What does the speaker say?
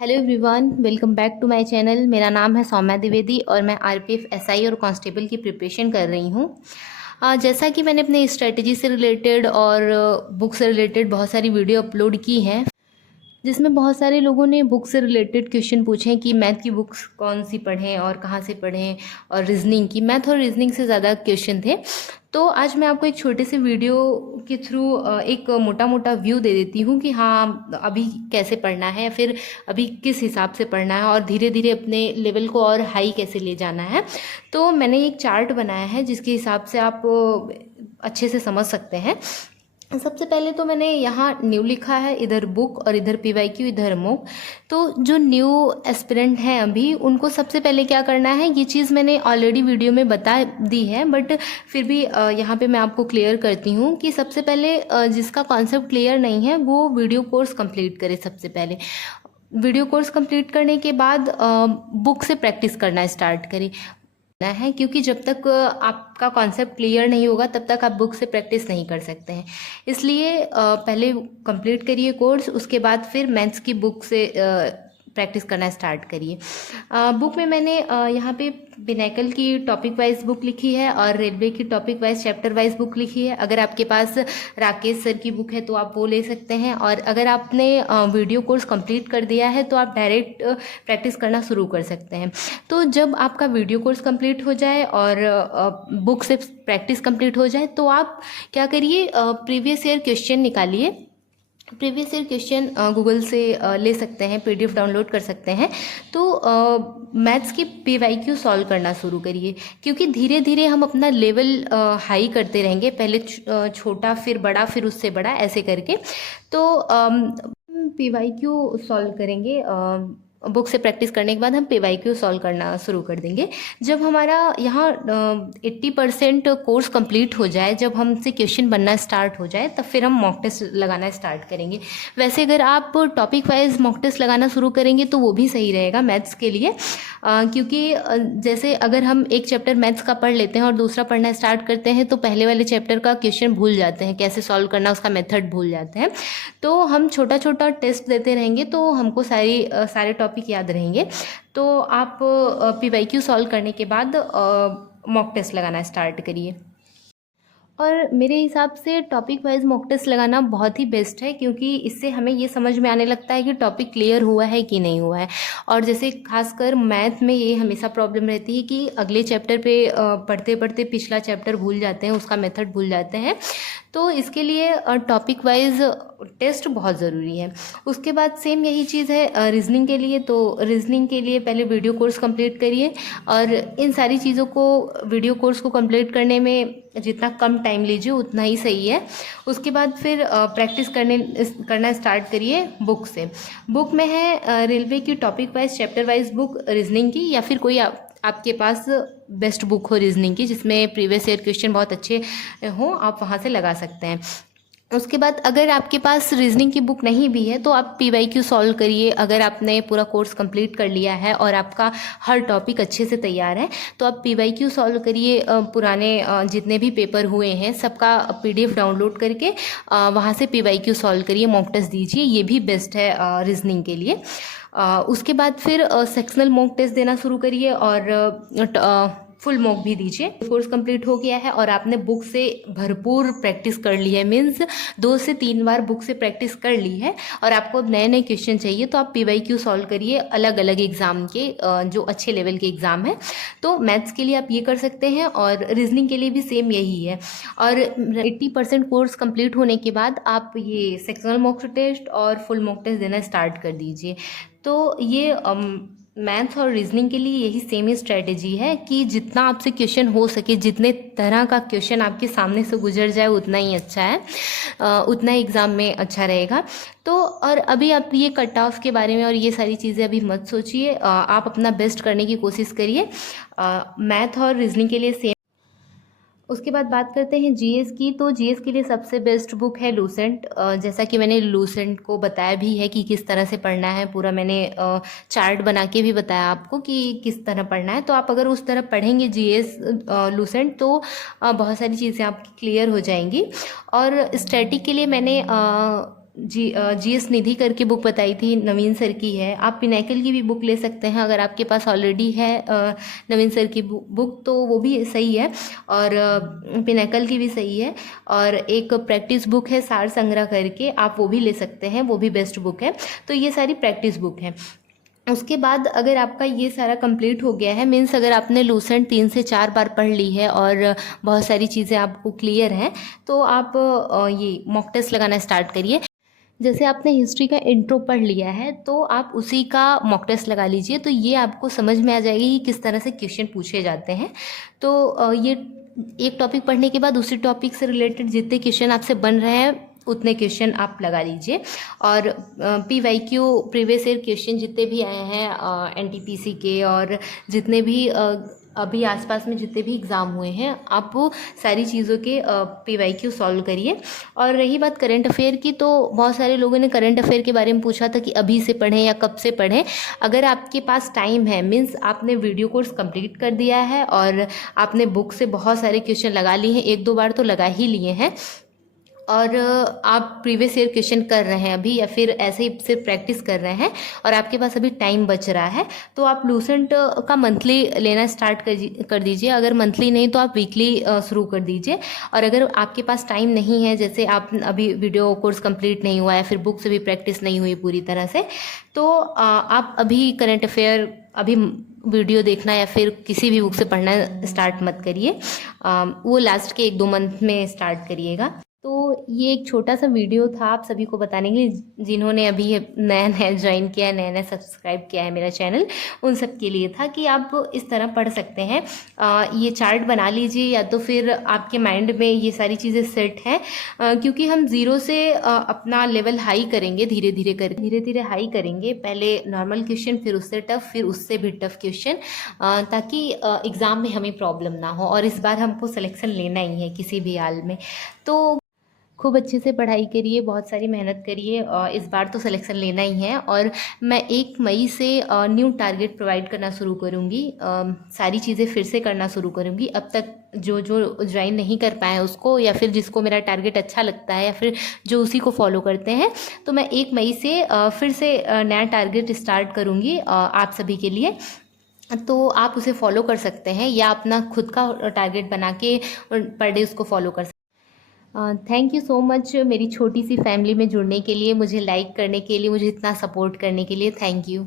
Hello everyone, welcome back to my channel. मेरा नाम है सौम्या द्विवेदी और मैं आरपीएफ एसआई और कांस्टेबल की प्रिपरेशन कर रही हूँ। जैसा कि मैंने अपने स्ट्रेटजी से रिलेटेड और बुक से रिलेटेड बहुत सारी वीडियो अपलोड की हैं, जिसमें बहुत सारे लोगों ने बुक से रिलेटेड क्वेश्चन पूछे हैं कि मैथ की बुक्स कौन सी पढ़ें और कहाँ से पढ़ें, और रीजनिंग की। मैथ और रीजनिंग से ज़्यादा क्वेश्चन थे। तो आज मैं आपको एक छोटे से वीडियो के थ्रू एक मोटा मोटा व्यू दे देती हूँ कि हाँ अभी कैसे पढ़ना है, फिर अभी किस हिसाब से पढ़ना है और धीरे धीरे अपने लेवल को और हाई कैसे ले जाना है। तो मैंने एक चार्ट बनाया है जिसके हिसाब से आप अच्छे से समझ सकते हैं। सबसे पहले तो मैंने यहाँ न्यू लिखा है, इधर बुक और इधर पीवाईक्यू, इधर मॉक। तो जो न्यू एस्पिरेंट हैं अभी, उनको सबसे पहले क्या करना है, ये चीज़ मैंने ऑलरेडी वीडियो में बता दी है, बट फिर भी यहाँ पे मैं आपको क्लियर करती हूँ कि सबसे पहले जिसका कॉन्सेप्ट क्लियर नहीं है वो वीडियो कोर्स कंप्लीट करे। सबसे पहले वीडियो कोर्स कंप्लीट करने के बाद बुक से प्रैक्टिस करना स्टार्ट करें है, क्योंकि जब तक आपका कॉन्सेप्ट क्लियर नहीं होगा तब तक आप बुक से प्रैक्टिस नहीं कर सकते हैं। इसलिए पहले कंप्लीट करिए कोर्स, उसके बाद फिर मैथ्स की बुक से प्रैक्टिस करना स्टार्ट करिए। बुक में मैंने यहाँ पे पिनाकल की टॉपिक वाइज बुक लिखी है और रेलवे की topic wise chapter wise book लिखी है। अगर आपके पास राकेश सर की बुक है तो आप वो ले सकते हैं, और अगर आपने वीडियो कोर्स कंप्लीट कर दिया है तो आप डायरेक्ट प्रैक्टिस करना शुरू कर सकते हैं। तो जब आपका वीडियो कोर्स कंप्लीट हो जाए और बुक से प्रैक्टिस कंप्लीट हो जाए तो आप क्या करिए, प्रीवियस ईयर क्वेश्चन निकालिए। प्रीवियस ईयर क्वेश्चन गूगल से ले सकते हैं, पीडीएफ डाउनलोड कर सकते हैं। तो मैथ्स की पीवाईक्यू सॉल्व करना शुरू करिए, क्योंकि धीरे धीरे हम अपना लेवल हाई करते रहेंगे, पहले छोटा फिर बड़ा फिर उससे बड़ा ऐसे करके। तो पीवाईक्यू सॉल्व करेंगे। बुक से प्रैक्टिस करने के बाद हम पीवाईक्यू सॉल्व करना शुरू कर देंगे। जब हमारा यहाँ 80% कोर्स कंप्लीट हो जाए, जब हमसे क्वेश्चन बनना स्टार्ट हो जाए, तब फिर हम मॉक टेस्ट लगाना स्टार्ट करेंगे। वैसे अगर आप टॉपिक वाइज मॉक टेस्ट लगाना शुरू करेंगे तो वो भी सही रहेगा मैथ्स के लिए, क्योंकि जैसे अगर हम एक चैप्टर मैथ्स का पढ़ लेते हैं और दूसरा पढ़ना स्टार्ट करते हैं तो पहले वाले चैप्टर का क्वेश्चन भूल जाते हैं, कैसे सॉल्व करना उसका मेथड भूल जाते हैं। तो हम छोटा छोटा टेस्ट देते रहेंगे तो हमको सारे टॉपिक याद रहेंगे। तो आप पीवाईक्यू सॉल्व करने के बाद मॉक टेस्ट लगाना स्टार्ट करिए। और मेरे हिसाब से टॉपिक वाइज मॉक टेस्ट लगाना बहुत ही बेस्ट है, क्योंकि इससे हमें ये समझ में आने लगता है कि टॉपिक क्लियर हुआ है कि नहीं हुआ है। और जैसे खासकर मैथ में ये हमेशा प्रॉब्लम रहती है कि अगले चैप्टर पे पढ़ते पढ़ते पिछला चैप्टर भूल जाते हैं, उसका मेथड भूल जाते हैं। तो इसके लिए टॉपिक वाइज टेस्ट बहुत ज़रूरी है। उसके बाद सेम यही चीज़ है रीजनिंग के लिए। तो रीजनिंग के लिए पहले वीडियो कोर्स कंप्लीट करिए, और इन सारी चीज़ों को वीडियो कोर्स को कंप्लीट करने में जितना कम टाइम लीजिए उतना ही सही है। उसके बाद फिर प्रैक्टिस करना स्टार्ट करिए बुक से। बुक में है रेलवे की topic wise chapter wise book reasoning की, या फिर कोई आपके पास बेस्ट बुक हो रीजनिंग की जिसमें प्रीवियस ईयर क्वेश्चन बहुत अच्छे हों, आप वहाँ से लगा सकते हैं। उसके बाद अगर आपके पास रीजनिंग की बुक नहीं भी है तो आप पीवाईक्यू सॉल्व करिए। अगर आपने पूरा कोर्स कंप्लीट कर लिया है और आपका हर टॉपिक अच्छे से तैयार है तो आप पीवाईक्यू सॉल्व करिए। पुराने जितने भी पेपर हुए हैं सबका पीडीएफ डाउनलोड करके वहाँ से पीवाईक्यू सॉल्व करिए, मॉक टेस्ट दीजिए। ये भी बेस्ट है रीजनिंग के लिए। उसके बाद फिर सेक्शनल मॉक टेस्ट देना शुरू करिए और फुल मॉक भी दीजिए। कोर्स कंप्लीट हो गया है और आपने बुक से भरपूर प्रैक्टिस कर ली है, मीन्स 2 से 3 बार बुक से प्रैक्टिस कर ली है, और आपको अब नए नए क्वेश्चन चाहिए तो आप पीवाईक्यू सॉल्व करिए अलग अलग एग्जाम के, जो अच्छे लेवल के एग्जाम हैं। तो मैथ्स के लिए आप ये कर सकते हैं, और रीजनिंग के लिए भी सेम यही है। और 80% कोर्स कंप्लीट होने के बाद आप ये सेक्शनल मॉक टेस्ट और फुल मॉक टेस्ट देना स्टार्ट कर दीजिए। तो ये मैथ्स और रीजनिंग के लिए यही सेम ही स्ट्रेटेजी है कि जितना आपसे क्वेश्चन हो सके, जितने तरह का क्वेश्चन आपके सामने से गुजर जाए उतना ही अच्छा है, उतना ही एग्ज़ाम में अच्छा रहेगा। तो और अभी आप ये कट ऑफ के बारे में और ये सारी चीज़ें अभी मत सोचिए, आप अपना बेस्ट करने की कोशिश करिए। मैथ और रीजनिंग के लिए सेम। उसके बाद बात करते हैं जीएस की। तो जीएस के लिए सबसे बेस्ट बुक है लूसेंट। जैसा कि मैंने लूसेंट को बताया भी है कि किस तरह से पढ़ना है, पूरा मैंने चार्ट बना के भी बताया आपको कि किस तरह पढ़ना है। तो आप अगर उस तरह पढ़ेंगे जीएस लूसेंट तो बहुत सारी चीज़ें आपकी क्लियर हो जाएंगी। और स्टैटिक के लिए मैंने जीएस निधि करके बुक बताई थी, नवीन सर की है। आप पिनाकल की भी बुक ले सकते हैं अगर आपके पास ऑलरेडी है नवीन सर की बुक, तो वो भी सही है, और पिनाकल की भी सही है। और एक प्रैक्टिस बुक है सार संग्रह करके, आप वो भी ले सकते हैं, वो भी बेस्ट बुक है। तो ये सारी प्रैक्टिस बुक है। उसके बाद अगर आपका ये सारा कंप्लीट हो गया है, मीन्स अगर आपने लूसेंट 3 से 4 बार पढ़ ली है और बहुत सारी चीज़ें आपको क्लियर हैं, तो आप ये मॉक टेस्ट लगाना स्टार्ट करिए। जैसे आपने हिस्ट्री का इंट्रो पढ़ लिया है, तो आप उसी का मॉक टेस्ट लगा लीजिए, तो ये आपको समझ में आ जाएगी कि किस तरह से क्वेश्चन पूछे जाते हैं। तो ये एक टॉपिक पढ़ने के बाद दूसरे टॉपिक से रिलेटेड जितने क्वेश्चन आपसे बन रहे हैं उतने क्वेश्चन आप लगा लीजिए। और PYQ प्रीवियस ईयर क्वेश्चन जितने भी आए हैं NTPC के, और जितने भी अभी आसपास में जितने भी एग्ज़ाम हुए हैं, आप वो सारी चीज़ों के PYQ सॉल्व करिए। और रही बात करंट अफेयर की, तो बहुत सारे लोगों ने करंट अफेयर के बारे में पूछा था कि अभी से पढ़ें या कब से पढ़ें। अगर आपके पास टाइम है, मीन्स आपने वीडियो कोर्स कंप्लीट कर दिया है और आपने बुक से बहुत सारे क्वेश्चन लगा लिए हैं, 1-2 बार तो लगा ही लिए हैं, और आप प्रीवियस ईयर क्वेश्चन कर रहे हैं अभी, या फिर ऐसे ही सिर्फ प्रैक्टिस कर रहे हैं और आपके पास अभी टाइम बच रहा है, तो आप लूसेंट का मंथली लेना स्टार्ट कर दीजिए। अगर मंथली नहीं तो आप वीकली शुरू कर दीजिए। और अगर आपके पास टाइम नहीं है, जैसे आप अभी वीडियो कोर्स कंप्लीट नहीं हुआ है, फिर बुक से भी प्रैक्टिस नहीं हुई पूरी तरह से, तो आप अभी करंट अफेयर अभी वीडियो देखना या फिर किसी भी बुक से पढ़ना स्टार्ट मत करिए, वो लास्ट के 1-2 मंथ में स्टार्ट करिएगा। तो ये एक छोटा सा वीडियो था आप सभी को बताने के लिए, जिन्होंने अभी नया नया ज्वाइन किया है, नया नया सब्सक्राइब किया है मेरा चैनल, उन सब के लिए था कि आप इस तरह पढ़ सकते हैं। ये चार्ट बना लीजिए, या तो फिर आपके माइंड में ये सारी चीज़ें सेट हैं, क्योंकि हम ज़ीरो से अपना लेवल हाई करेंगे, धीरे धीरे हाई करेंगे। पहले नॉर्मल क्वेश्चन, फिर उससे टफ, फिर उससे भी टफ क्वेश्चन, ताकि एग्ज़ाम में हमें प्रॉब्लम ना हो। और इस बार हमको सिलेक्शन लेना ही है किसी भी हाल में, तो खूब अच्छे से पढ़ाई करिए, बहुत सारी मेहनत करिए, इस बार तो सिलेक्शन लेना ही है। और मैं 1 मई से न्यू टारगेट प्रोवाइड करना शुरू करूँगी, सारी चीज़ें फिर से करना शुरू करूँगी। अब तक जो ज्वाइन नहीं कर पाए उसको, या फिर जिसको मेरा टारगेट अच्छा लगता है, या फिर जो उसी को फॉलो करते हैं, तो मैं 1 मई से फिर से नया टारगेट स्टार्ट करूँगी आप सभी के लिए। तो आप उसे फॉलो कर सकते हैं, या अपना खुद का टारगेट बना के पर डे उसको फॉलो कर सकते हैं। थैंक यू सो मच मेरी छोटी सी फैमिली में जुड़ने के लिए, मुझे लाइक करने के लिए, मुझे इतना सपोर्ट करने के लिए। Thank you.